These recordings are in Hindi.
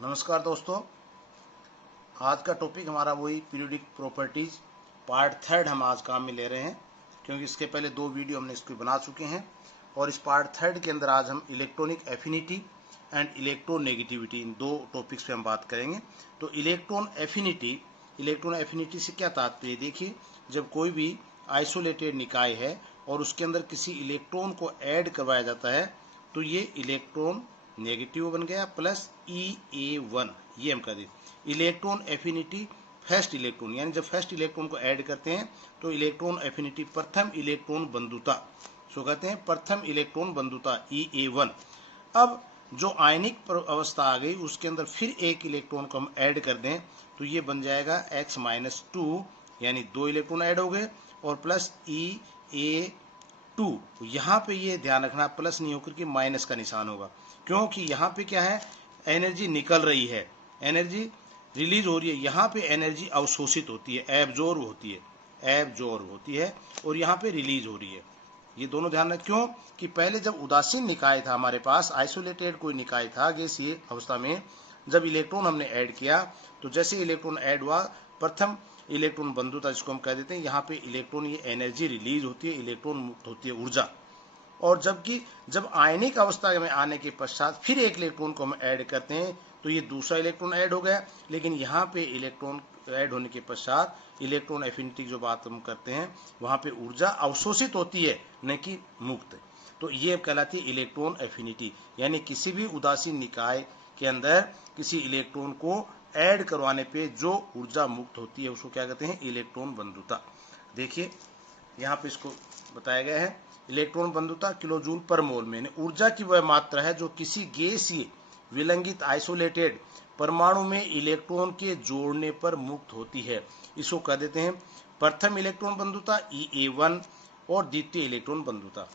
नमस्कार दोस्तों, आज का टॉपिक हमारा वही पीरियोडिक प्रॉपर्टीज पार्ट थर्ड हम आज काम में ले रहे हैं, क्योंकि इसके पहले दो वीडियो हमने इसकी बना चुके हैं। और इस पार्ट थर्ड के अंदर आज हम इलेक्ट्रॉनिक एफिनिटी एंड इलेक्ट्रोनेगेटिविटी इन दो टॉपिक्स पे हम बात करेंगे। तो इलेक्ट्रॉन एफिनिटी से क्या तात्पर्य? देखिए, जब कोई भी आइसोलेटेड निकाय है और उसके अंदर किसी इलेक्ट्रॉन को ऐड करवाया जाता है तो ये इलेक्ट्रॉन नेगेटिव बन गया प्लस EA1, ये हम कर दें। इलेक्ट्रॉन एफिनिटी फर्स्ट इलेक्ट्रॉन, यानी जब फर्स्ट इलेक्ट्रॉन को ऐड करते हैं तो इलेक्ट्रॉन एफिनिटी प्रथम इलेक्ट्रॉन बंधुता, सो कहते हैं प्रथम इलेक्ट्रॉन बंधुता EA1। अब जो आयनिक अवस्था आ गई उसके अंदर फिर एक इलेक्ट्रॉन को हम ऐड कर दें तो ये बन जाएगा X-2, यानी दो इलेक्ट्रॉन ऐड हो गए और प्लस EA2। यहाँ पे ये ध्यान रखना प्लस नहीं होकर के माइनस का निशान होगा, क्योंकि यहाँ पे क्या है, एनर्जी निकल रही है, एनर्जी रिलीज हो रही है। यहाँ पे एनर्जी अवशोषित होती है, एब्जॉर्ब होती है और यहाँ पे रिलीज हो रही है। ये दोनों ध्यान रखें। क्यों कि पहले जब उदासीन निकाय था, हमारे पास आइसोलेटेड कोई निकाय था गैसीय अवस्था में, जब इलेक्ट्रॉन हमने ऐड किया तो जैसे इलेक्ट्रॉन ऐड हुआ प्रथम इलेक्ट्रॉन बंधुता जिसको हम कह देते हैं, यहाँ पे इलेक्ट्रॉन ये एनर्जी रिलीज होती है, इलेक्ट्रॉन मुक्त होती है ऊर्जा। और जबकि जब आयनिक अवस्था में आने के पश्चात फिर एक इलेक्ट्रॉन को हम ऐड करते हैं तो ये दूसरा इलेक्ट्रॉन ऐड हो गया, लेकिन यहाँ पे इलेक्ट्रॉन ऐड होने के पश्चात इलेक्ट्रॉन एफिनिटी जो बात हम करते हैं वहाँ पे ऊर्जा अवशोषित होती है, न कि मुक्त। तो ये कहलाती है इलेक्ट्रॉन एफिनिटी, यानी किसी भी उदासीन निकाय के अंदर किसी इलेक्ट्रॉन को ऐड करवाने पे जो ऊर्जा मुक्त होती है उसको क्या कहते हैं, इलेक्ट्रॉन बंधुता। देखिए यहाँ पे इसको बताया गया है, इलेक्ट्रॉन बंधुता किलोजूल पर मोल में, ऊर्जा की वह मात्रा है जो किसी गैसीय विलंगित आइसोलेटेड परमाणु में इलेक्ट्रॉन के जोड़ने पर मुक्त होती है। इसको कह देते हैं प्रथम इलेक्ट्रॉन बंधुता EA1 और द्वितीय इलेक्ट्रॉन बंधुता।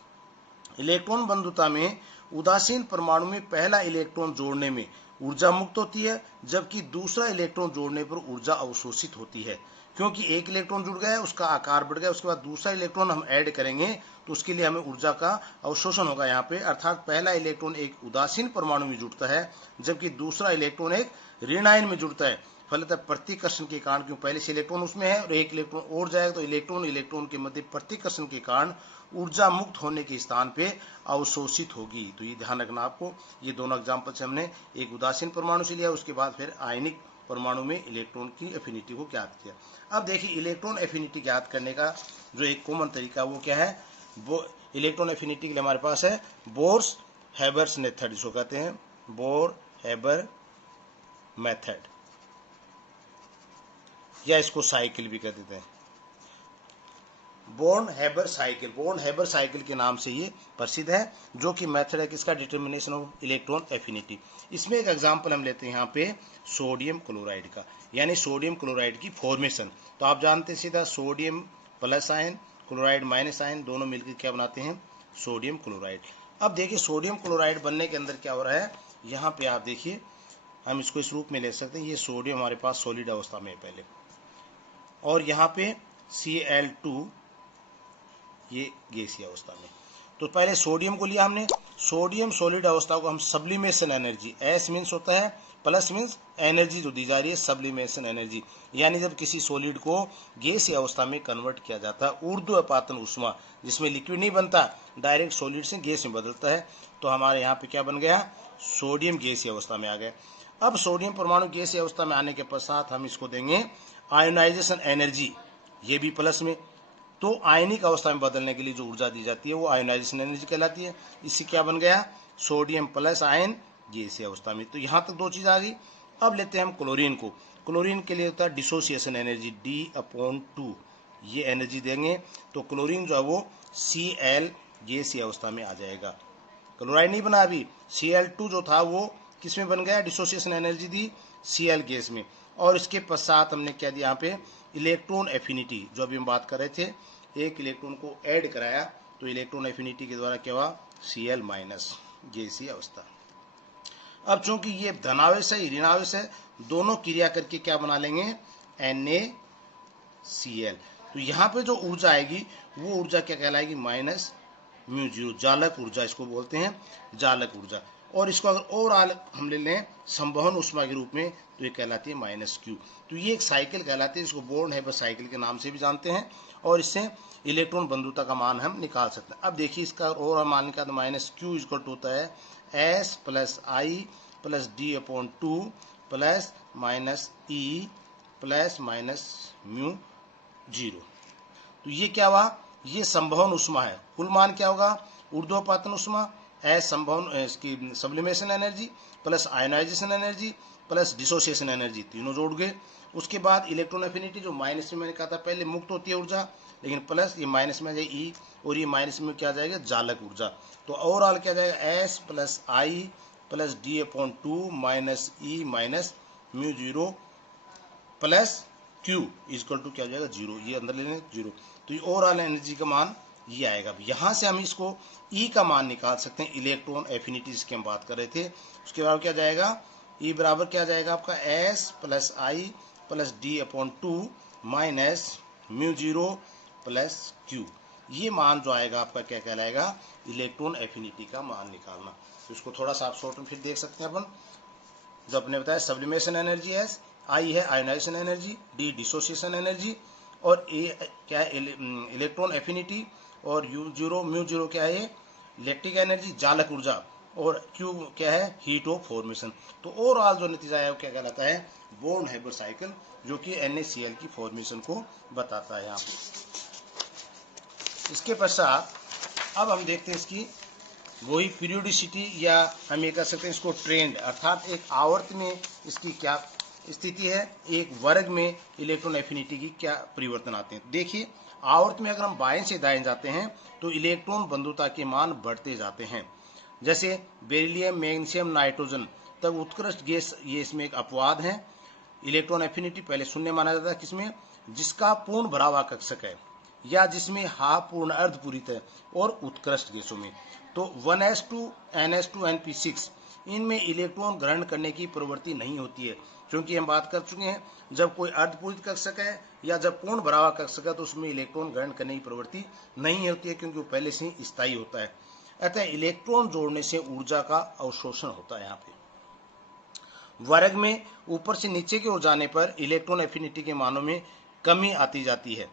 इलेक्ट्रॉन बंधुता में उदासीन परमाणु में पहला इलेक्ट्रॉन जोड़ने में ऊर्जा मुक्त होती है, जबकि दूसरा इलेक्ट्रॉन जोड़ने पर ऊर्जा अवशोषित होती है। क्योंकि एक इलेक्ट्रॉन जुड़ गया है, उसका आकार बढ़ गया, उसके बाद दूसरा इलेक्ट्रॉन हम ऐड करेंगे तो उसके लिए हमें ऊर्जा का अवशोषण होगा यहाँ पे, अर्थात पहला इलेक्ट्रॉन एक उदासीन परमाणु में जुड़ता है जबकि दूसरा इलेक्ट्रॉन एक ऋण आयन में जुड़ता है। फलतः प्रतिकर्षण के कारण, क्यों पहले से इलेक्ट्रॉन उसमें है और एक इलेक्ट्रॉन और जाएगा तो इलेक्ट्रॉन के मध्य प्रतिकर्षण के कारण ऊर्जा मुक्त होने के स्थान पे अवशोषित होगी। तो ये ध्यान रखना आपको। ये दोनों एग्जाम्पल से हमने एक उदासीन परमाणु से लिया, उसके बाद फिर आयनिक परमाणु में इलेक्ट्रॉन की एफिनिटी को ज्ञात किया। अब देखिए इलेक्ट्रॉन एफिनिटी ज्ञात करने का जो एक कॉमन तरीका वो क्या है, वो इलेक्ट्रॉन एफिनिटी के लिए हमारे पास है बोर्स हैबर्स मेथड, जिसको कहते हैं बोर हैबर मेथड, या इसको साइकिल भी कह देते हैं, बोर्न हैबर साइकिल के नाम से ये प्रसिद्ध है, जो कि मेथड है किसका, डिटर्मिनेशन ऑफ इलेक्ट्रॉन एफिनिटी। इसमें एक एग्जांपल हम लेते हैं यहाँ पे सोडियम क्लोराइड का, यानी सोडियम क्लोराइड की फॉर्मेशन। तो आप जानते हैं सीधा sodium plus ion chloride minus ion दोनों मिलकर क्या बनाते हैं, सोडियम क्लोराइड। अब देखिए सोडियम क्लोराइड बनने के अंदर क्या हो रहा है, यहाँ पे आप देखिए हम इसको इस रूप में ले सकते हैं, ये सोडियम हमारे पास सॉलिड अवस्था में है पहले, और यहाँ पे Cl2 ये गैसीय अवस्था में। तो पहले सोडियम को लिया हमने, सोडियम सॉलिड अवस्था को हम सब्लिमेशन एनर्जी, एस मीन्स होता है प्लस मीन्स एनर्जी जो दी जा रही है, सब्लिमेशन एनर्जी, यानी जब किसी सॉलिड को गैसीय अवस्था में कन्वर्ट किया जाता है, ऊर्ध्वपातन ऊष्मा जिसमें लिक्विड नहीं बनता, डायरेक्ट सॉलिड से गैस में बदलता है, तो हमारे यहाँ पे क्या बन गया, सोडियम गैसीय अवस्था में आ गया। अब सोडियम परमाणु गैसीय अवस्था में आने के पश्चात हम इसको देंगे आयोनाइजेशन एनर्जी, ये भी प्लस में, तो आयनिक अवस्था में बदलने के लिए जो ऊर्जा दी जाती है वो आयोनाइजेशन एनर्जी कहलाती है। इससे क्या बन गया, सोडियम प्लस आयन गैसीय अवस्था में। तो यहाँ तक दो चीज आ गई। अब लेते हैं हम क्लोरीन को, क्लोरीन के लिए होता है डिसोसिएशन एनर्जी D/2, ये एनर्जी देंगे तो क्लोरीन जो है वो Cl गैसीय अवस्था में आ जाएगा। क्लोराइड नहीं बना अभी, Cl2 जो था वो किस में बन गया, डिसोसिएशन एनर्जी दी Cl गैस में। और इसके पश्चात हमने क्या दिया यहाँ पे, इलेक्ट्रॉन एफिनिटी, जो अभी हम बात कर रहे थे, एक इलेक्ट्रॉन को ऐड कराया तो इलेक्ट्रॉन एफिनिटी के द्वारा क्या हुआ, Cl- गैसीय अवस्था। अब चूंकि ये धनावेश है ऋणावेश है, दोनों क्रिया करके क्या बना लेंगे, NaCl। तो यहाँ पे जो ऊर्जा आएगी वो ऊर्जा क्या कहलाएगी, -μ0, जालक ऊर्जा इसको बोलते हैं, जालक ऊर्जा। और इसको अगर ओवरऑल हम ले लें संवहन ऊष्मा के रूप में तो ये कहलाती है -Q। तो ये एक साइकिल कहलाती है, इसको बोर्न हेबर साइकिल के नाम से भी जानते हैं, और इससे इलेक्ट्रॉन बंधुता का मान हम निकाल सकते हैं। अब देखिए इसका ओवरऑल मान निकाल -Q इक्वल टू होता है S + I + D/2 plus -E plus -μ0। तो ये क्या हुआ, ये संवहन ऊष्मा है। कुल मान क्या होगा, ऊर्ध्वपातन ऊष्मा एस संवहन इसकी sublimation energy plus ionization energy plus dissociation energy, तीनों जोड़ गए। उसके बाद इलेक्ट्रॉन एफिनिटी जो माइनस में मैंने कहा था पहले मुक्त होती है ऊर्जा, लेकिन प्लस ये माइनस में आ जाएगी ई, और ये माइनस में क्या आ जाएगा, जालक ऊर्जा। तो ओवरऑल क्या जाएगा, S + I + D/2 -E -μ0 plus Q equal to क्या हो जाएगा, 0। ये अंदर ले लें 0। तो ये ओवरऑल एनर्जी का मान ये आएगा। अब यहाँ से हम इसको E का मान निकाल सकते हैं, इलेक्ट्रॉन एफिनिटी जिसकी हम बात कर रहे थे। उसके बाद क्या जाएगा, E बराबर क्या जाएगा आपका, S + I + D/2 -μ0 plus Q। ये मान जो आएगा आपका क्या कहलाएगा, इलेक्ट्रॉन एफिनिटी का मान निकालना। तो इसको थोड़ा सा आप शॉर्ट में फिर देख सकते हैं अपन। जो अपने बताया सब्लिमेशन एनर्जी है, I है ionization energy, D dissociation energy, और A क्या है, इलेक्ट्रॉन एफिनिटी, और U0 μ0 क्या है, इलेक्ट्रिक एनर्जी जालक ऊर्जा, और Q क्या है, हीट ऑफ फॉर्मेशन। तो ओवरऑल जो नतीजा है वो क्या कहलाता है, बोर्न हेबर साइकिल, जो कि NaCl की फॉर्मेशन को बताता है यहाँ पे। इसके पश्चात अब हम देखते हैं इसकी वही पीरियोडिसिटी, या हम ये कह सकते हैं इसको ट्रेंड, अर्थात एक आवर्त में इसकी क्या स्थिति है, एक वर्ग में इलेक्ट्रॉन एफिनिटी की क्या परिवर्तन आते हैं। देखिए आवर्त में अगर हम बाएं से दाएं जाते हैं तो इलेक्ट्रॉन बंधुता के मान बढ़ते जाते हैं। जैसे बेरिलियम, मैग्नीशियम, नाइट्रोजन तब उत्कृष्ट गैस, ये इसमें एक अपवाद है। इलेक्ट्रॉन एफिनिटी पहले शून्य माना जाता है किसमें, जिसका पूर्ण भरावा कक्षक है, या जिसमें हाफ पूर्ण अर्धपूरित है, और उत्कृष्ट गैसों में। तो 1s2 NS2 NP6 इनमें इलेक्ट्रॉन ग्रहण करने की प्रवृत्ति नहीं होती है, क्योंकि हम बात कर चुके हैं जब कोई अर्धपूरित कक्षक है या जब पूर्ण भरावा कक्षक है तो उसमें इलेक्ट्रॉन ग्रहण करने की प्रवृत्ति नहीं होती है, क्योंकि वो पहले से ही स्थायी होता है। अतः इलेक्ट्रॉन जोड़ने से ऊर्जा का अवशोषण होता है। यहाँ पे वर्ग में ऊपर से नीचे की ओर जाने पर इलेक्ट्रॉन एफिनिटी के मानों में कमी आती जाती है।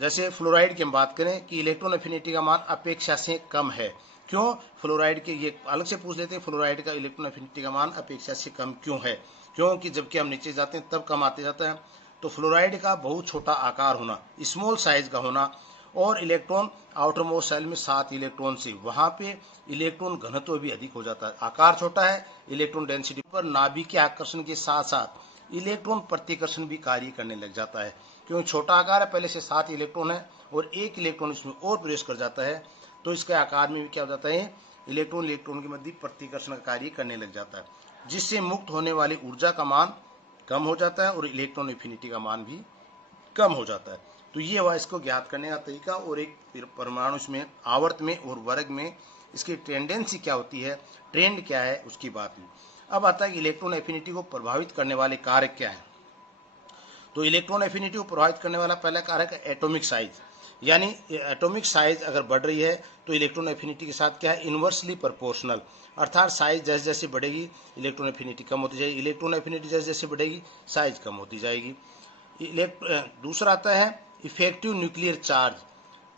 जैसे फ्लोराइड की हम बात करें कि इलेक्ट्रॉन एफिनिटी का मान अपेक्षा से कम है। क्यों, फ्लोराइड के ये अलग से पूछ लेते हैं, फ्लोराइड का इलेक्ट्रॉन एफिनिटी का मान अपेक्षा से कम क्यों है, क्योंकि जबकि हम नीचे जाते हैं तब कम आते जाता है। तो फ्लोराइड का बहुत छोटा आकार होना, स्मॉल साइज का होना, और इलेक्ट्रॉन आउटर मोस्ट शेल में 7 इलेक्ट्रॉन से वहाँ पे इलेक्ट्रॉन घनत्व भी अधिक हो जाता है। आकार छोटा है, इलेक्ट्रॉन डेंसिटी पर नाभिक के आकर्षण के साथ साथ इलेक्ट्रॉन प्रतिकर्षण भी कार्य करने लग जाता है। क्योंकि छोटा आकार है, पहले से 7 इलेक्ट्रॉन है और एक इलेक्ट्रॉन इसमें और प्रवेश कर जाता है, तो इसके आकार में भी क्या हो जाता है, इलेक्ट्रॉन इलेक्ट्रॉन के मध्य प्रतिकर्षण का कार्य करने लग जाता है, जिससे मुक्त होने वाली ऊर्जा का मान कम हो जाता है और इलेक्ट्रॉन एफिनिटी का मान भी कम हो जाता है। तो ये हुआ इसको ज्ञात करने का तरीका, और एक परमाणु इसमें आवर्त में और वर्ग में इसकी टेंडेंसी क्या होती है, ट्रेंड क्या है, उसकी बात हुई। अब आता है कि इलेक्ट्रॉन एफिनिटी को प्रभावित करने वाले कारक क्या है। तो इलेक्ट्रॉन एफिनिटी को प्रभावित करने वाला पहला कारक है एटॉमिक साइज, यानी एटॉमिक साइज अगर बढ़ रही है तो इलेक्ट्रॉन एफिनिटी के साथ क्या है, इन्वर्सली प्रोपोर्शनल, अर्थात साइज जैसे जैसे बढ़ेगी इलेक्ट्रॉन एफिनिटी कम होती जाएगी, इलेक्ट्रॉन एफिनिटी जैसे जैसे बढ़ेगी साइज कम होती जाएगी। दूसरा आता है इफेक्टिव न्यूक्लियर चार्ज,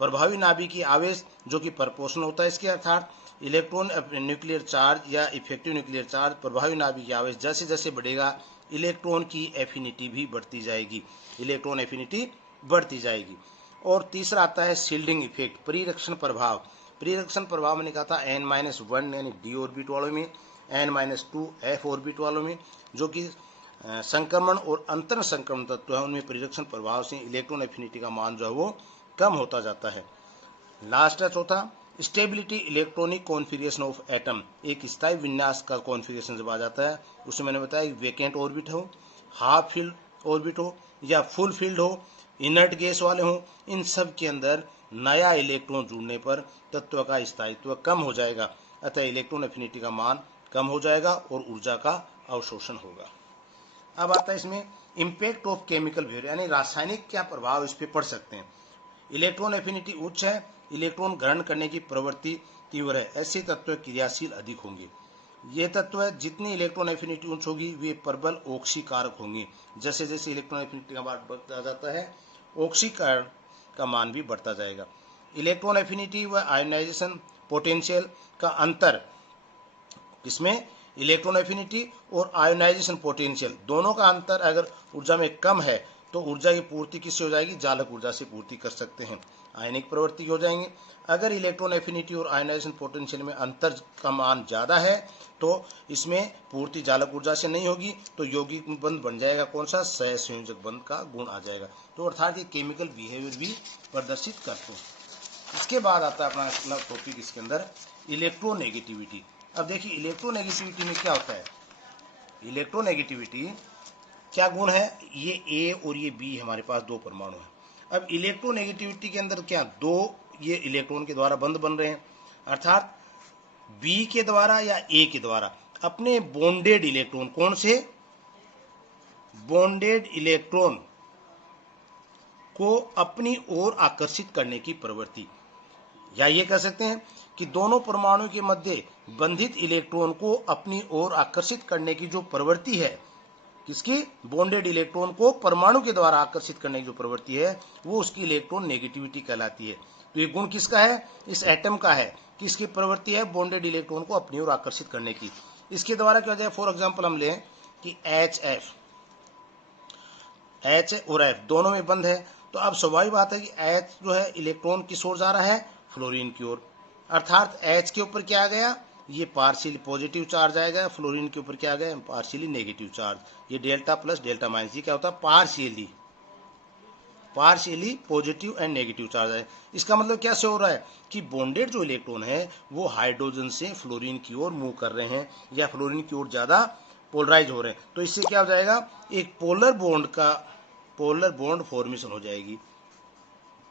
प्रभावी नाभिकीय आवेश जो कि प्रोपोर्शनल होता है इसके, अर्थात इलेक्ट्रॉन न्यूक्लियर चार्ज या इफेक्टिव न्यूक्लियर चार्ज प्रभावी नाभिकीय आवेश जैसे जैसे बढ़ेगा इलेक्ट्रॉन की एफिनिटी भी बढ़ती जाएगी, इलेक्ट्रॉन एफिनिटी बढ़ती जाएगी। और तीसरा आता है शील्डिंग इफेक्ट, परिरक्षण प्रभाव। परिरक्षण प्रभाव मैंने कहा था n-1 यानी d ऑर्बिट वालों में, n-2 f ऑर्बिट वालों में, जो कि संक्रमण और अंतर संक्रमण तत्व है, उनमें परिरक्षण प्रभाव से इलेक्ट्रॉन एफिनिटी का मान जो है वो कम होता जाता है। लास्ट है चौथा stability electronic configuration of atom, एक स्थायी विन्यास का कॉन्फ़िगरेशन जब आ जाता है, उसमें मैंने बताया वेकेंट ऑर्बिट हो, हाफ फील्ड ऑर्बिट हो, या फुल फील्ड हो, इनर्ट गैस वाले हो, इन सब के अंदर नया इलेक्ट्रॉन जुड़ने पर तत्व का स्थायित्व कम हो जाएगा, अतः इलेक्ट्रॉन एफिनिटी का मान कम हो जाएगा और ऊर्जा का अवशोषण होगा। अब आता है इसमें इम्पैक्ट ऑफ केमिकल बिहेवियर, यानी रासायनिक क्या प्रभाव इस पर पड़ सकते हैं। इलेक्ट्रॉन एफिनिटी उच्च है, इलेक्ट्रॉन ग्रहण करने की प्रवृत्ति तीव्र है, ऐसे तत्व क्रियाशील अधिक होंगे। ये तत्व है, जितनी इलेक्ट्रॉन एफिनिटी उच्च होगी वे प्रबल ऑक्सीकारक होंगे। जैसे जैसे इलेक्ट्रॉन एफिनिटी का मान बढ़ता जाता है ऑक्सीकरण का मान भी बढ़ता जाएगा। इलेक्ट्रॉन एफिनिटी व आयोनाइजेशन पोटेंशियल का अंतर, इसमें इलेक्ट्रॉन एफिनिटी और आयोनाइजेशन पोटेंशियल दोनों का अंतर अगर ऊर्जा में कम है तो ऊर्जा की पूर्ति किससे हो जाएगी, जालक ऊर्जा से पूर्ति कर सकते हैं, आयनिक प्रवृत्ति हो जाएंगे। अगर इलेक्ट्रॉन एफिनिटी और आयोनाइजेशन पोटेंशियल में अंतर का मान ज़्यादा है तो इसमें पूर्ति जालक ऊर्जा से नहीं होगी, तो यौगिक बंध बन जाएगा कौन सा, सहसंयोजक बंध का गुण आ जाएगा। तो अर्थात ये केमिकल बिहेवियर भी प्रदर्शित करते हैं। इसके बाद आता है अपना अगला टॉपिक इसके अंदर इलेक्ट्रोनेगेटिविटी। अब देखिए इलेक्ट्रोनेगेटिविटी में क्या होता है, इलेक्ट्रोनेगेटिविटी क्या गुण है, ये ए और ये बी हमारे पास दो परमाणु हैं। अब इलेक्ट्रोनेगेटिविटी के अंदर क्या दो ये इलेक्ट्रॉन के द्वारा बंध बन रहे हैं, अर्थात बी के द्वारा या ए के द्वारा अपने बॉन्डेड इलेक्ट्रॉन, कौन से बॉन्डेड इलेक्ट्रॉन को अपनी ओर आकर्षित करने की प्रवृत्ति, या ये कह सकते हैं कि दोनों परमाणु के मध्य बंधित इलेक्ट्रॉन को अपनी ओर आकर्षित करने की जो प्रवृत्ति है, किसकी, बॉन्डेड इलेक्ट्रॉन को परमाणु के द्वारा आकर्षित करने की जो प्रवृत्ति है वो उसकी इलेक्ट्रॉन नेगेटिविटी कहलाती है। तो ये गुण किसका है, इस एटम का है कि इसकी प्रवृत्ति है बॉन्डेड इलेक्ट्रॉन को अपनी ओर आकर्षित करने की। इसके द्वारा क्या हो जाए, फॉर एग्जाम्पल हम लें कि एच और एफ दोनों में बंद है, तो अब स्वाभाविक बात है कि एच जो है इलेक्ट्रॉन किस ओर जा रहा है, फ्लोरीन की ओर, अर्थात एच के ऊपर क्या आ गया, ये पार्शियली पॉजिटिव चार्ज आएगा, फ्लोरीन के ऊपर क्या आ गया, पार्शियली नेगेटिव चार्ज, ये डेल्टा प्लस डेल्टा माइनस, ये क्या होता है partially positive and negative charge है। इसका मतलब क्या से हो रहा है कि बॉन्डेड जो इलेक्ट्रॉन है वो हाइड्रोजन से फ्लोरीन की ओर मूव कर रहे हैं या फ्लोरीन की ओर ज्यादा पोलराइज हो रहे हैं, तो इससे क्या हो जाएगा, एक पोलर बॉन्ड फॉर्मेशन हो जाएगी,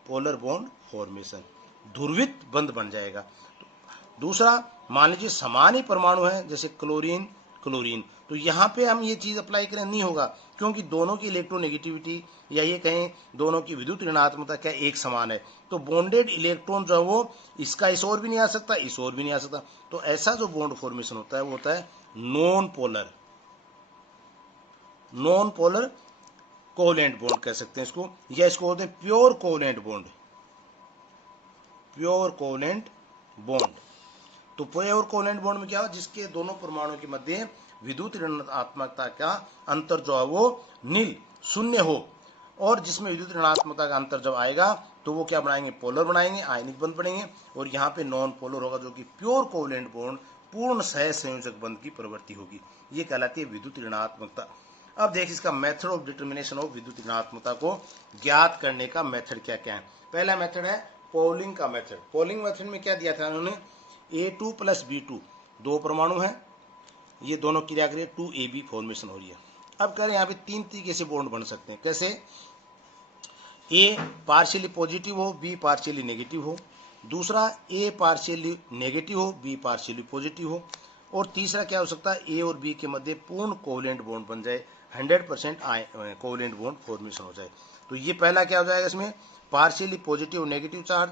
पोलर बॉन्ड फॉर्मेशन, ध्रुवित बंध बन जाएगा। दूसरा, मान लीजिए समान ही परमाणु है जैसे क्लोरीन क्लोरीन, तो यहाँ पे हम ये चीज अप्लाई करें नहीं होगा, क्योंकि दोनों की इलेक्ट्रोनेगेटिविटी या ये कहें दोनों की विद्युत ऋणात्मकता क्या एक समान है, तो बॉन्डेड इलेक्ट्रॉन जो है वो इसका इस ओर भी नहीं आ सकता, इस ओर भी नहीं आ सकता, तो ऐसा जो बॉन्ड फॉर्मेशन होता है वो होता है नॉन पोलर कोवेलेंट बॉन्ड कह सकते हैं इसको, या इसको बोलते हैं प्योर कोवेलेंट बॉन्ड। तो प्योर कोवेलेंट बॉन्ड में क्या हो, जिसके दोनों परमाणुओं के मध्य विद्युत ऋणात्मकता का अंतर जो है वो नील शून्य हो, और जिसमें विद्युत ऋणात्मकता का अंतर जब आएगा तो वो क्या बनाएंगे, पोलर बनाएंगे, आयनिक बंध बनेंगे, और यहाँ पे नॉन पोलर होगा जो कि प्योर कोवेलेंट बॉन्ड पूर्ण सहसंयोजक बंध की प्रवृत्ति होगी, ये कहलाती है विद्युत ऋणात्मकता। अब देख इसका मेथड ऑफ डिटर्मिनेशन ऑफ विद्युत ऋणात्मकता को ज्ञात करने का मेथड क्या क्या है। पहला मेथड है पोलिंग का मेथड। पोलिंग मेथड में क्या दिया था उन्होंने, A2 प्लस B2 दो परमाणु हैं, ये दोनों क्रिया करें 2AB फॉर्मेशन हो रही है। अब कह रहे हैं यहाँ पे तीन तरीके से बॉन्ड बन सकते हैं, कैसे, A पार्शियली पॉजिटिव हो, B पार्शियली नेगेटिव हो, दूसरा A पार्शियली नेगेटिव हो, B पार्शियली पॉजिटिव हो, और तीसरा क्या हो सकता है, A और B के मध्य पूर्ण कोवेलेंट बॉन्ड बन जाए, 100% कोवेलेंट बॉन्ड फॉर्मेशन हो जाए। तो ये पहला क्या हो जाएगा, इसमें partially positive negative charge,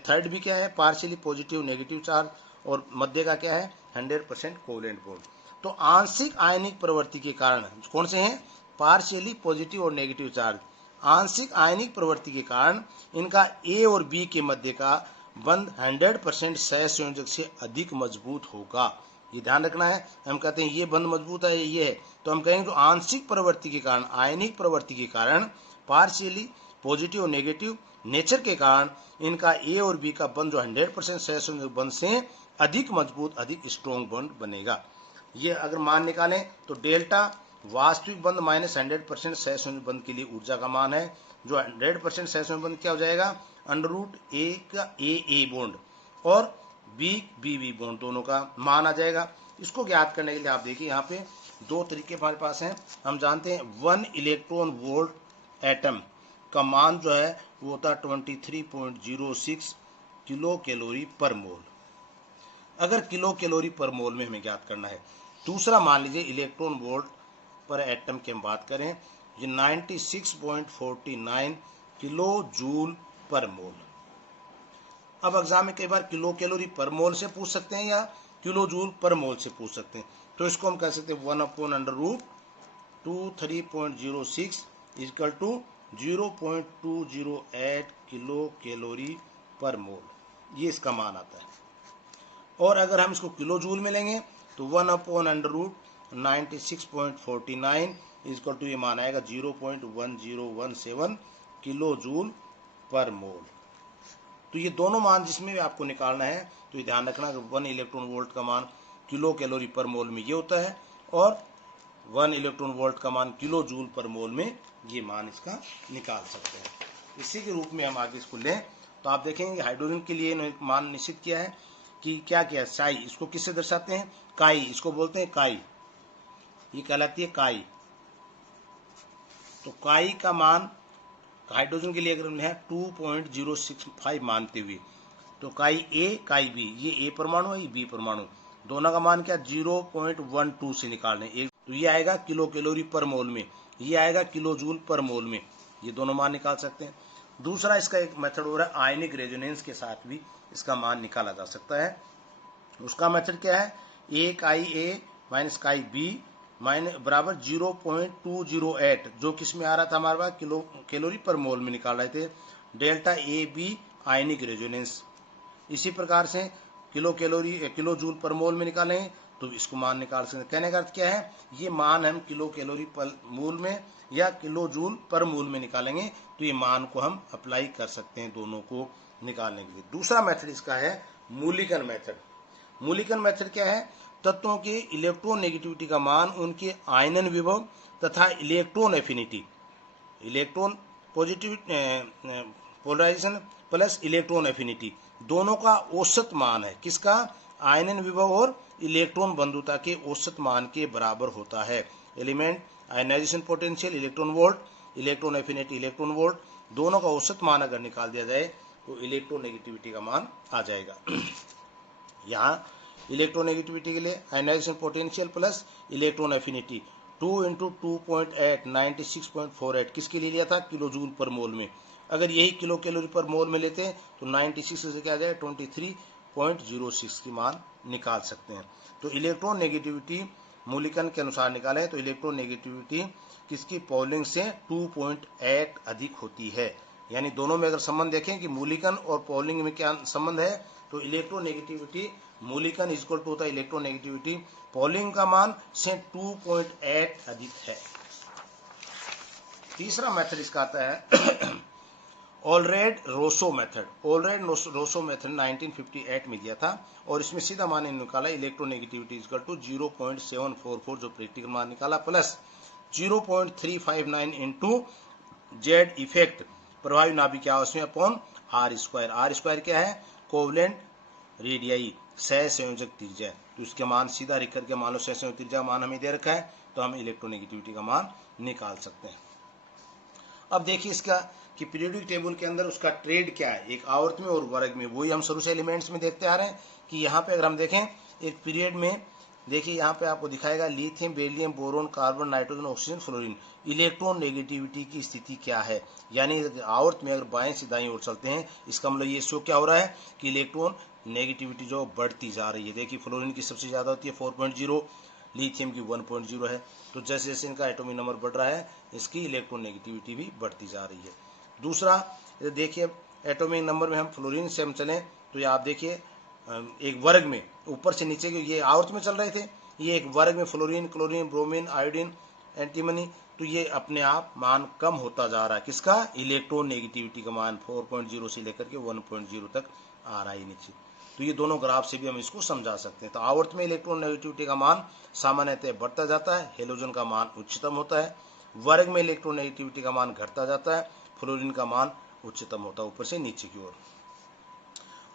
third भी क्या है, पार्शियली पॉजिटिव नेगेटिव चार्ज, और मध्य का क्या है, 100% कोवेलेंट बॉन्ड। तो आंशिक आयनिक प्रवृत्ति के कारण कौन से हैं, पार्शियली पॉजिटिव और नेगेटिव चार्ज, आंशिक आयनिक प्रवृत्ति के कारण इनका ए और बी के मध्य का बंध 100% सहसंयोजक से अधिक मजबूत होगा, ये ध्यान रखना है। हम कहते हैं ये बंध मजबूत है, ये है, तो हम कहेंगे तो आंशिक प्रवृत्ति के कारण, आयनिक प्रवृत्ति के कारण, पार्शियली पॉजिटिव और नेगेटिव नेचर के कारण इनका ए और बी का बंध जो 100% सहसंयोजक बंध से अधिक मजबूत, अधिक स्ट्रॉन्ग बंध बनेगा। ये अगर मान निकालें तो डेल्टा वास्तविक बंध माइनस 100% सहसंयोजक बंध के लिए ऊर्जा का मान है, जो 100% सहसंयोजक बंध क्या हो जाएगा, √A का A बॉन्ड और B बॉन्ड दोनों का मान आ जाएगा। इसको ज्ञात करने के लिए आप देखिए यहाँ पे दो तरीके हमारे पास हैं। हम जानते हैं 1 इलेक्ट्रॉन वोल्ट एटम का मान जो है वो होता है 23.06 किलो कैलोरी पर मोल, अगर किलो कैलोरी पर मोल में हमें ज्ञात करना है। दूसरा मान लीजिए इलेक्ट्रॉन वोल्ट पर एटम की हम बात करें, ये 96.49 किलो जूल पर मोल। अब एग्जाम में कई बार किलो कैलोरी पर मोल से पूछ सकते हैं या किलो जूल पर मोल से पूछ सकते हैं। तो इसको हम कह सकते हैं 1/√23.06 इक्वल टू 0.208 किलो कैलोरी पर मोल, ये इसका मान आता है। और अगर हम इसको किलो जूल में लेंगे तो 1/√96.49 इक्वल टू ये मान आएगा 0.1017 किलो जूल पर मोल। तो ये दोनों मान जिसमें भी आपको निकालना है तो ये ध्यान रखना कि 1 इलेक्ट्रॉन वोल्ट का मान किलो कैलोरी पर मोल में ये होता है और 1 इलेक्ट्रॉन वोल्ट का मान किलो जूल पर मोल में ये मान इसका निकाल सकते हैं। इसी के रूप में हम आगे इसको लें तो आप देखेंगे हाइड्रोजन के लिए मान निश्चित किया है कि क्या किया, साई इसको किससे दर्शाते हैं, काई, इसको बोलते हैं काई, ये कहलाती है काई। तो काई का मान हाइड्रोजन के लिए अगर हम है 2.065 मानते हुए तो काई ए काई बी, ये ए परमाणु है ये बी परमाणु, दोनों का मान क्या 0.12 से निकालने एक, तो ये आएगा किलो कैलोरी पर मोल में, ये आएगा किलो जूल पर मोल में, ये दोनों मान निकाल सकते हैं। दूसरा इसका एक मेथड हो रहा है आयनिक रेजोनेंस के साथ भी इसका मान निकाला जा सकता है। उसका मेथड क्या है, ए काई ए माइनस काई बी बराबर 0.208, जो किस में आ रहा था हमारे पास किलो कैलोरी पर मोल में निकाल रहे थे, delta A B ionic resonance. इसी प्रकार से किलो जूल पर मोल में निकालें तो इसको मान निकाल सकते हैं। कहने का अर्थ क्या है, ये मान हम किलो कैलोरी पर मोल में या किलो जूल पर मोल में निकालेंगे तो ये मान को हम अप्लाई कर सकते हैं दोनों को निकालने के लिए। दूसरा मेथड इसका है मूल्यांकन मेथड। मूल्यांकन मेथड क्या है, तत्वों के इलेक्ट्रॉन नेगेटिविटी का मान उनके आयनन विभव तथा electron affinity, electron positive polarization plus electron affinity, दोनों का औसत मान है, किसका, आयनन विभव और इलेक्ट्रॉन बंधुता के औसत मान के बराबर होता है। Element ionization potential electron volt, electron affinity electron volt, दोनों का औसत मान अगर निकाल दिया जाए तो इलेक्ट्रोनेगेटिविटी का मान आ जाएगा। यहाँ इलेक्ट्रोनेगेटिविटी के लिए ionization potential plus electron affinity 2 × 2.8 96.48 किसके लिए लिया था, किलो जूल पर मोल में। अगर यही किलो कैलोरी पर मोल में लेते हैं तो 96 से क्या आ जाए 23.06 की मान निकाल सकते हैं। तो इलेक्ट्रॉन नेगेटिविटी मूल्यांकन के अनुसार निकालें तो इलेक्ट्रॉन नेगेटिविटी किसकी, पॉलिंग से 2.8 अधिक होती है। यानी दोनों में अगर संबंध देखें कि मूल्यांकन और पॉलिंग में क्या संबंध है तो इलेक्ट्रोनेगेटिविटी मूल्यांकन इक्वल टू होता है इलेक्ट्रोनेगेटिविटी पॉलिंग का मान से 2.8 अधिक है। तीसरा मेथड इसका आता है Allred Rochow method. Allred Rochow method 1958 में दिया था और इसमें सीधा मान निकाला इलेक्ट्रोनेगेटिविटी इक्वल टू 0.744 जो प्रैक्टिकल मान निकाला प्लस 0.359 इंटू जेड इफेक्ट प्रभावी नाभिकीय आवेश में upon r square. R square क्या है, कोवलेंट रेडियाई सह संयोजक त्रिज्या। तो इसके मान सीधा लिख करके मान लो सह संयोजक त्रिज्या मान हमें दे रखा है तो हम इलेक्ट्रोनेगेटिविटी का मान निकाल सकते हैं। अब देखिए इसका कि पीरियोडिक टेबल के अंदर उसका ट्रेड क्या है, एक आवर्त में और वर्ग में, वही हम शुरू से एलिमेंट्स में देखते आ रहे हैं कि यहाँ पे अगर हम देखें एक पीरियड में देखिए यहाँ पे आपको दिखाएगा lithium beryllium boron carbon nitrogen oxygen fluorine electron negativity की स्थिति क्या है। यानी आवर्त में अगर बाएं से दाएं ओर चलते हैं इसका मतलब ये शो क्या हो रहा है कि इलेक्ट्रॉन नेगेटिविटी जो बढ़ती जा रही है। देखिए फ्लोरीन की सबसे ज़्यादा होती है 4.0, लिथियम की 1.0 है। तो जैसे जैसे इनका एटॉमिक नंबर बढ़ रहा है इसकी इलेक्ट्रॉन नेगेटिविटी भी बढ़ती जा रही है। दूसरा देखिए एटॉमिक नंबर में हम फ्लोरीन से हम चलें तो ये आप देखिए एक वर्ग में ऊपर से नीचे ये आवर्त में चल रहे थे, ये एक वर्ग में fluorine chlorine bromine iodine antimony, तो ये अपने आप मान कम होता जा रहा है, किसका, इलेक्ट्रॉन नेगेटिविटी का मान 4.0 से लेकर के 1.0 तक आ रहा है नीचे। तो ये दोनों ग्राफ से भी हम इसको समझा सकते हैं। तो आवर्त में इलेक्ट्रॉन नेगेटिविटी का मान सामान्यतः बढ़ता जाता है, हेलोजन का मान उच्चतम होता है, वर्ग में इलेक्ट्रॉन नेगेटिविटी का मान घटता जाता है, फ्लोरीन का मान उच्चतम होता है ऊपर से नीचे की ओर।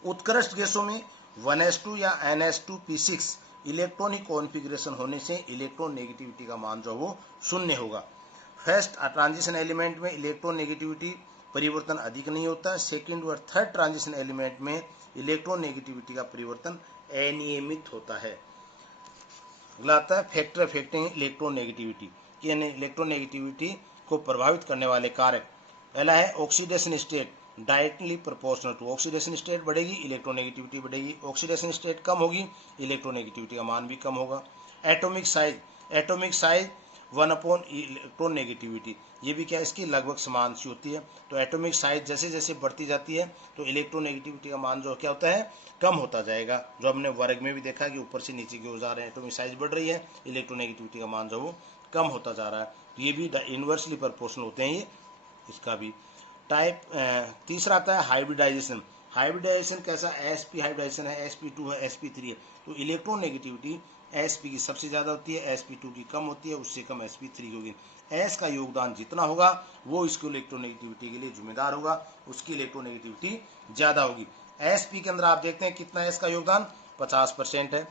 उत्कृष्ट गैसों में 1s2 या NS2p6 इलेक्ट्रॉनिक कॉन्फ़िगरेशन होने से इलेक्ट्रॉन नेगेटिविटी का मान जो वो शून्य होगा। फर्स्ट ट्रांजिशन एलिमेंट में इलेक्ट्रॉन नेगेटिविटी परिवर्तन अधिक नहीं होता है, सेकेंड और थर्ड ट्रांजिशन एलिमेंट में इलेक्ट्रॉन नेगेटिविटी का परिवर्तन अनियमित होता है। अगला आता है फैक्टर अफेक्टिंग इलेक्ट्रॉन नेगेटिविटी, यानी इलेक्ट्रॉन नेगेटिविटी को प्रभावित करने वाले कारक। पहला है oxidation state, directly proportional to oxidation state बढ़ेगी, इलेक्ट्रोनेगेटिविटी बढ़ेगी। ऑक्सीडेशन स्टेट कम होगी, इलेक्ट्रोनेगेटिविटी का मान भी कम होगा। एटॉमिक साइज 1 इलेक्ट्रॉन नेगेटिविटी, ये भी क्या इसकी लगभग समान सी होती है। तो एटॉमिक साइज जैसे जैसे बढ़ती जाती है तो इलेक्ट्रोनेगेटिविटी का मान जो क्या होता है, कम होता जाएगा। जो हमने वर्ग में भी देखा कि ऊपर से नीचे की ओर जा रहे हैं, एटॉमिक साइज बढ़ रही है, इलेक्ट्रोनेगेटिविटी का मान जो वो कम होता जा रहा है। तो ये भी इन्वर्सली प्रोपोर्शनल होते हैं ये, इसका भी। टाइप तीसरा आता है हाइब्रिडाइजेशन। हाइब्रिडाइजेशन कैसा, sp हाइब्रिडाइजेशन है, sp2 है, sp3 है। तो इलेक्ट्रॉन नेगेटिविटी sp की सबसे ज़्यादा होती है, sp2 की कम होती है, उससे कम sp3 होगी। s का योगदान जितना होगा वो इसको इलेक्ट्रोनेगेटिविटी के लिए जिम्मेदार होगा, उसकी इलेक्ट्रोनेगेटिविटी ज़्यादा होगी। sp के अंदर आप देखते हैं कितना s का योगदान 50% है,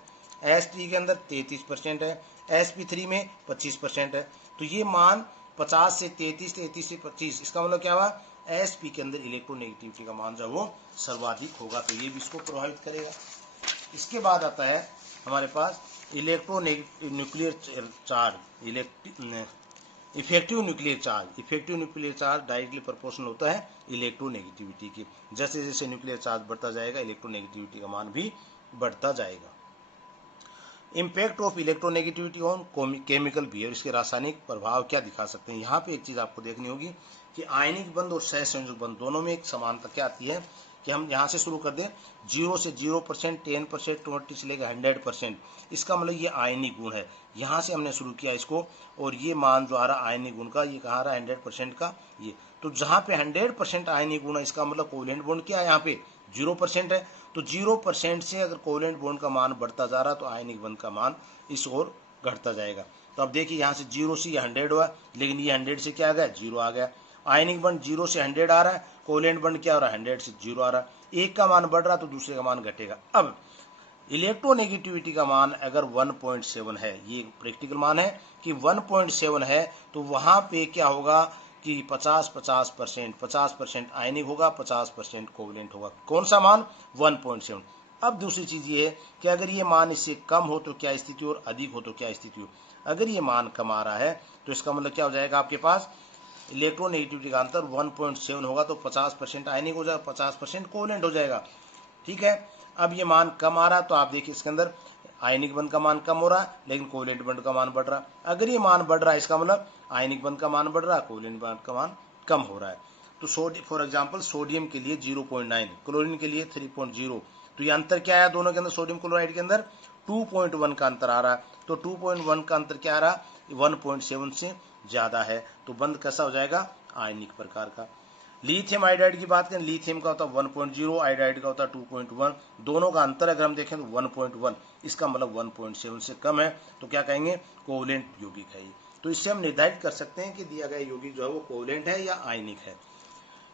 sp के अंदर 33% है, sp3 में 25% है। तो ये मान 50 से 33, 33 से 25, इसका मतलब क्या हुआ, sp के अंदर इलेक्ट्रोनेगेटिविटी का मान जो वो सर्वाधिक होगा, तो ये भी इसको प्रभावित करेगा। इसके बाद आता है हमारे पास nuclear charge, effective nuclear charge directly proportional होता है इलेक्ट्रोनेगेटिविटी की। जैसे जैसे न्यूक्लियर चार्ज बढ़ता जाएगा इलेक्ट्रोनेगेटिविटी का मान भी बढ़ता जाएगा। Impact of electronegativity on chemical behaviour, इसके रासायनिक प्रभाव क्या दिखा सकते हैं। यहाँ पे एक चीज़ आपको देखनी होगी कि आयनिक बंध और सहसंयोजक बंध दोनों में एक समानता क्या आती है कि हम यहाँ से शुरू कर दें 0 से 0%, 10%, 20 से लेकर 100%। इसका मतलब ये आयनिक गुण है, यहाँ से हमने शुरू किया इसको, और ये मान जो आ रहा आयनिक गुण का, ये कहाँ आ रहा 100% का ये। तो जहाँ पे 100% आयनिक गुण है, इसका मतलब कोवेलेंट बॉन्ड क्या है, यहाँ पे 0% है। तो 0% से अगर कोवेलेंट बॉन्ड का मान बढ़ता जा रहा तो आयनिक बंध का मान इस ओर घटता जाएगा। तो अब देखिए यहाँ से 0 से ये 100 हुआ, लेकिन ये 100 से क्या आ गया, 0 आ गया। आयनिक बंध 0 से 100 आ रहा है, कोवेलेंट बंध क्या हो रहा है, 100 से 0 आ रहा है। एक का मान बढ़ रहा तो दूसरे का मान घटेगा। अब इलेक्ट्रोनेगेटिविटी का मान अगर 1.7 है, ये प्रैक्टिकल मान है कि 1.7 है, तो वहाँ पे क्या होगा कि 50% आयनिक होगा, 50% कोवेलेंट होगा। कौन सा मान, 1.7। अब दूसरी चीज़ ये है कि अगर ये मान इससे कम हो तो क्या स्थिति हो और अधिक हो तो क्या स्थिति हो। अगर ये मान कम आ रहा है तो इसका मतलब क्या हो जाएगा, आपके पास इलेक्ट्रोनेगेटिविटी का अंतर 1.7 होगा तो 50% आयनिक हो जाएगा, 50% कोवेलेंट हो जाएगा। ठीक है। अब ये मान कम आ रहा है तो आप देखिए इसके अंदर आयनिक बंध का मान कम हो रहा है, लेकिन कोवेलेंट बंध का मान बढ़ रहा है। अगर ये मान बढ़ रहा है इसका मतलब आयनिक बंध का मान बढ़ रहा है, कोवेलेंट बंध का मान कम हो रहा है। तो फॉर एग्जांपल सोडियम के लिए 0.9, क्लोरीन के लिए 3.0। तो ये अंतर क्या है दोनों के अंदर, सोडियम क्लोराइड के अंदर 2.1 का अंतर आ रहा है। तो 2.1 का अंतर क्या आ रहा है, 1.7 से ज़्यादा है। तो बंध कैसा हो जाएगा, आयनिक प्रकार का। लिथियम आयोडाइड की बात करें, लिथियम का होता है 1.0, आयोडाइड का होता है 2.1। दोनों का अंतर अगर हम देखें तो 1.1, इसका मतलब 1.7 से कम है, तो क्या कहेंगे, कोवेलेंट यौगिक है ये। तो इससे हम निर्धारित कर सकते हैं कि दिया गया यौगिक जो है वो कोवेलेंट है या आयनिक है।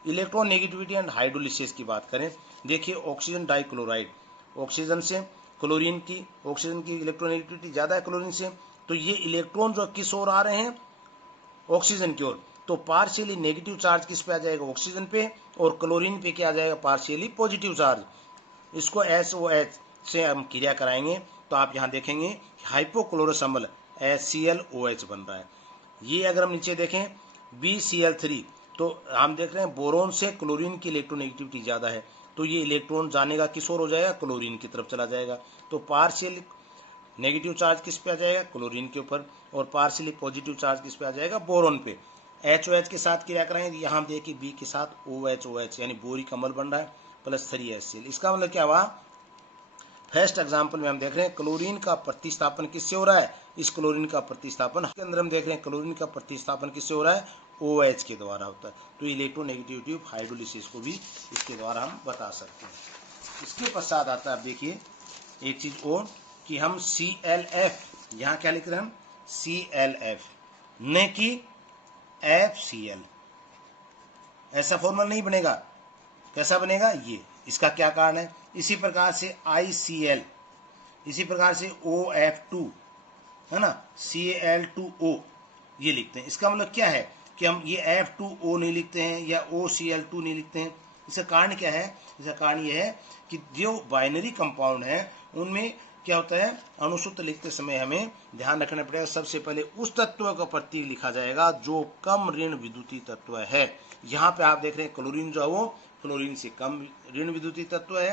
इलेक्ट्रॉन नेगेटिविटी एंड हाइड्रोलिसिस की बात करें, देखिए ऑक्सीजन डाइक्लोराइड, ऑक्सीजन से क्लोरीन की, ऑक्सीजन की इलेक्ट्रोनेगेटिविटी ज़्यादा है क्लोरीन से, तो ये इलेक्ट्रॉन जो किस ओर आ रहे हैं, ऑक्सीजन की ओर। तो पार्शियली नेगेटिव चार्ज किस पे आ जाएगा, ऑक्सीजन पे, और क्लोरीन पे क्या आ जाएगा, पार्शियली पॉजिटिव चार्ज। इसको SOH से हम क्रिया कराएंगे तो आप यहाँ देखेंगे हाइपोक्लोरस अम्ल HClOH बन रहा है। ये अगर हम नीचे देखें BCl3, तो हम देख रहे हैं बोरोन से क्लोरीन की इलेक्ट्रोनेगेटिविटी ज़्यादा है, तो ये इलेक्ट्रॉन जाने का किस ओर हो जाएगा, क्लोरीन की तरफ चला जाएगा। तो पार्शियल नेगेटिव चार्ज किस पे आ जाएगा, क्लोरीन के ऊपर, और पार्शियली पॉजिटिव चार्ज किस पे आ जाएगा, बोरोन पे। HOH के साथ क्रिया कराएंगे, यहाँ देखिए B के साथ OH यानी बोरिक अम्ल बन रहा है प्लस 3HCl। इसका मतलब क्या हुआ, फर्स्ट एग्जाम्पल में हम देख रहे हैं क्लोरीन का प्रतिस्थापन किससे हो रहा है, इस क्लोरीन का प्रतिस्थापन के अंदर हम देख रहे हैं क्लोरीन का प्रतिस्थापन किससे हो रहा है, OH के द्वारा होता है। तो इलेक्ट्रोनेगेटिविटी ऑफ हाइड्रोलिसिस को भी इसके द्वारा हम बता सकते हैं। इसके पश्चात आता है, आप देखिए एक चीज और कि हम ClF, यहाँ क्या लिख रहे हैं हम, ClF न कि FCl। ऐसा फॉर्मूला नहीं बनेगा, कैसा बनेगा ये, इसका क्या कारण है। इसी प्रकार से ICl, इसी प्रकार से OF2 है ना, Cl2O ये लिखते हैं। इसका मतलब क्या है कि हम ये F2O नहीं लिखते हैं या OCl2 नहीं लिखते हैं। इसका कारण क्या है, इसका कारण ये है कि जो बाइनरी कंपाउंड है उनमें क्या होता है, अणुसूत्र लिखते समय हमें ध्यान रखना पड़ेगा, सबसे पहले उस तत्व का प्रतीक लिखा जाएगा जो कम ऋण विद्युतीय तत्व है। यहाँ पे आप देख रहे हैं क्लोरीन जो है वो फ्लोरीन से कम ऋण विद्युतीय तत्व है,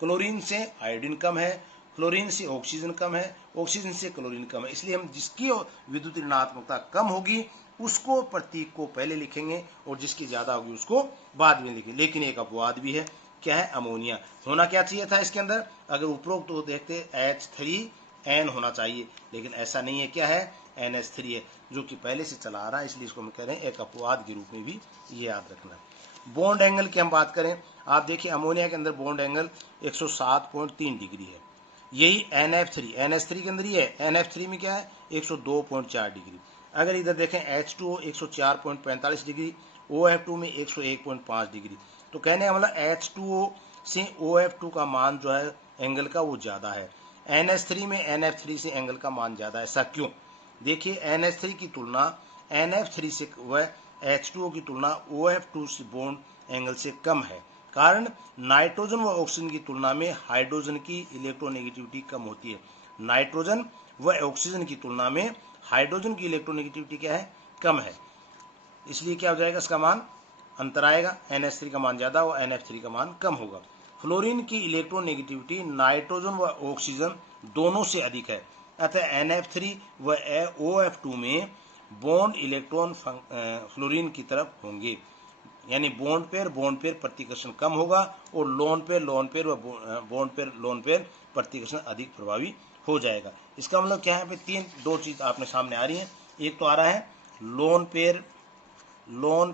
क्लोरीन से आयोडीन कम है, फ्लोरीन से ऑक्सीजन कम है, ऑक्सीजन से क्लोरीन कम है। इसलिए हम जिसकी विद्युतीय ऋणात्मकता कम होगी उसको प्रतीक को पहले लिखेंगे और जिसकी ज्यादा होगी उसको बाद में लिखेंगे। लेकिन एक अपवाद भी है, क्या है? अमोनिया। होना क्या चाहिए था इसके अंदर? अगर उपरोक्त तो देखते H3N होना चाहिए, लेकिन ऐसा नहीं है। क्या है? NH3 है, जो कि पहले से चला आ रहा है, इसलिए इसको हम कह रहे हैं एक अपवाद के रूप में भी ये याद रखना। बॉन्ड एंगल की हम बात करें, आप देखिए अमोनिया के अंदर बॉन्ड एंगल 107.3 डिग्री है। यही NH3 के अंदर ही है। NH3 में क्या है? 102.4 डिग्री। अगर इधर देखें H2O 104.45 डिग्री, OF2 में 101.5 डिग्री। तो कहने का मतलब H2O से OF2 का मान जो है एंगल का वो ज़्यादा है। NH3 में NF3 से एंगल का मान ज़्यादा है। ऐसा क्यों? देखिए NH3 की तुलना NF3 से व H2O की तुलना OF2 से बॉन्ड एंगल से कम है। कारण नाइट्रोजन व ऑक्सीजन की तुलना में हाइड्रोजन की इलेक्ट्रोनेगेटिविटी कम होती है। नाइट्रोजन व ऑक्सीजन की तुलना में हाइड्रोजन की इलेक्ट्रोनेगेटिविटी क्या है? कम है। इसलिए क्या हो जाएगा? इसका मान अंतर आएगा। NH3 का मान ज़्यादा और NF3 का मान कम होगा। फ्लोरीन की इलेक्ट्रोनेगेटिविटी नाइट्रोजन व ऑक्सीजन दोनों से अधिक है, अतः NF3 व OF2 में बॉन्ड इलेक्ट्रॉन फ्लोरीन की तरफ होंगे, यानी बॉन्ड पेयर प्रतिकर्षण कम होगा और लोन पेयर व बॉन्ड पेयर प्रतिकर्षण अधिक प्रभावी हो जाएगा। इसका मतलब क्या है? दो चीज आपने सामने आ रही है। एक तो आ रहा है लोन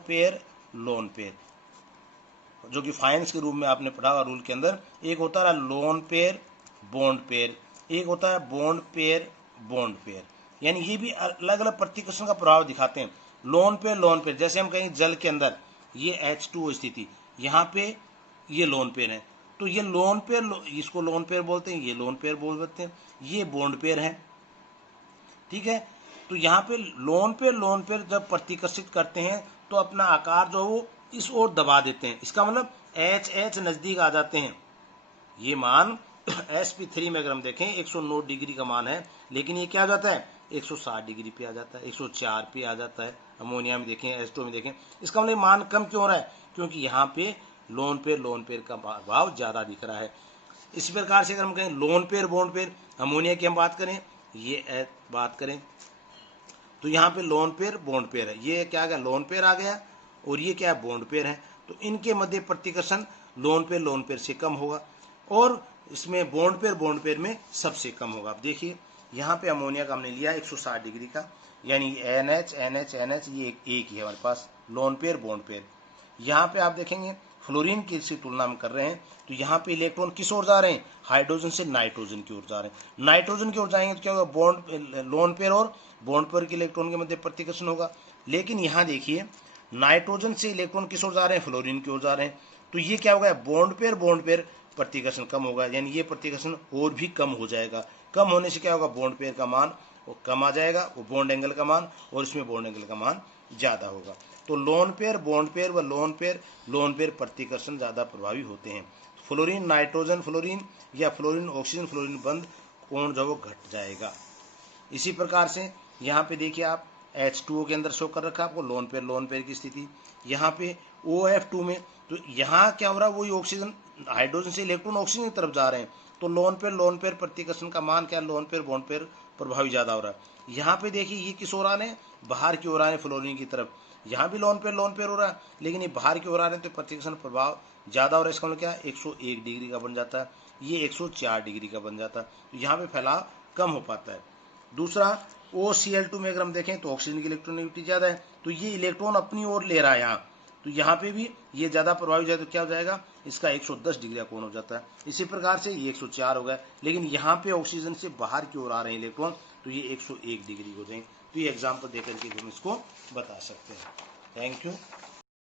पेयर जो कि फाइनेंस के रूप में आपने पढ़ा हुआ रूल के अंदर। एक होता है लोन पेयर बॉन्ड पेयर, एक होता है बॉन्ड पेयर, यानी ये भी अलग अलग प्रतिकर्षण का प्रभाव दिखाते हैं। लोन पेयर जैसे हम कहें जल के अंदर ये H2O स्थिति, यहाँ पे ये लोन पेयर है, तो ये लोन पेयर, इसको लोन पेयर बोलते हैं, ये लोन पेयर बोलते हैं, ये बॉन्ड पेयर है। ठीक है, तो यहाँ पे लोन पेयर जब प्रतिकर्षित करते हैं तो अपना आकार जो वो इस ओर दबा देते हैं। इसका मतलब H नजदीक आ जाते हैं। ये मान sp3 में अगर हम देखें 109 डिग्री का मान है, लेकिन ये क्या आ जाता है? 160 डिग्री पे आ जाता है, 104 पे आ जाता है। अमोनिया में देखें, H2O में देखें। इसका मतलब मान कम क्यों हो रहा है? क्योंकि यहाँ पे लोन पेयर का भाव ज्यादा दिख रहा है। इसी प्रकार से अगर हम कहें lone pair bond pair, ammonia की हम बात करें, ये बात करें तो यहाँ पे लोन पेयर बॉन्ड पेयर है। ये क्या आ गया? लोन पेयर आ गया, और ये क्या है? बॉन्ड पेयर है। तो इनके मध्य प्रतिकर्षण लोन पेयर से कम होगा, और इसमें बॉन्ड पेयर में सबसे कम होगा। अब देखिए यहाँ पे अमोनिया का हमने लिया 160 डिग्री का, यानी NH ये एक ही है हमारे पास, लोन पेयर बॉन्ड पेयर। यहाँ पे आप देखेंगे फ्लोरीन की से तुलना में कर रहे हैं, तो यहाँ पे इलेक्ट्रॉन किस ओर जा रहे हैं? हाइड्रोजन से नाइट्रोजन की ओर जा रहे हैं। नाइट्रोजन की ओर जाएंगे तो क्या होगा? बॉन्ड लोन पेयर और बॉन्ड पेयर के इलेक्ट्रॉन के मध्य प्रतिकर्षण होगा। लेकिन यहाँ देखिए नाइट्रोजन से इलेक्ट्रॉन किस ओर जा रहे हैं? फ्लोरीन की ओर जा रहे हैं, तो ये क्या होगा? बॉन्ड पेयर प्रतिकर्षण कम होगा, यानी ये प्रतिकर्षण और भी कम हो जाएगा। कम होने से क्या होगा? बॉन्ड पेयर का मान वो कम आ जाएगा, वो बॉन्ड एंगल का मान, और इसमें बॉन्ड एंगल का मान ज्यादा होगा। तो लोन पेयर बॉन्ड पेयर व लोन पेयर प्रतिकर्षण ज्यादा प्रभावी होते हैं। फ्लोरीन नाइट्रोजन फ्लोरीन या फ्लोरीन ऑक्सीजन फ्लोरीन बंद कोण जो वो घट जाएगा। इसी प्रकार से यहाँ पे देखिए आप H2O के अंदर शो कर रखा है आपको लोन पेयर की स्थिति। यहाँ पे OF2 में तो यहाँ क्या हो रहा है? वही ऑक्सीजन हाइड्रोजन से इलेक्ट्रॉन ऑक्सीजन की तरफ जा रहे हैं, तो लोन पेयर प्रतिकर्षण का मान क्या? लोन पेयर बॉन्ड पेयर प्रभावी ज्यादा हो रहा है। यहाँ पे देखिए ये किस ओर आ रहे हैं? बाहर की ओर आ रहे हैं, फ्लोरीन की तरफ। यहाँ भी लोन पेयर हो रहा है, लेकिन ये बाहर की ओर आ रहे हैं तो प्रतिकर्षण प्रभाव ज्यादा हो रहा है। इसका मतलब क्या है? 101 डिग्री का बन जाता है, ये 104 डिग्री का बन जाता है, तो यहाँ पे फैलाव कम हो पाता है। दूसरा OCl2 में अगर हम देखें तो ऑक्सीजन की इलेक्ट्रोनेगेटिविटी ज्यादा है, तो ये इलेक्ट्रॉन अपनी ओर ले रहा है यहाँ, तो यहाँ पे भी ये ज्यादा प्रभावी हो जाए तो क्या हो जाएगा? इसका 110 डिग्री का कोण हो जाता है। इसी प्रकार से ये 104 हो गया, लेकिन यहाँ पे ऑक्सीजन से बाहर की ओर आ रहे हैं इलेक्ट्रॉन, तो ये 101 डिग्री हो जाएंगे। तो ये एग्जाम्पल देकर के हम इसको बता सकते हैं। Thank you.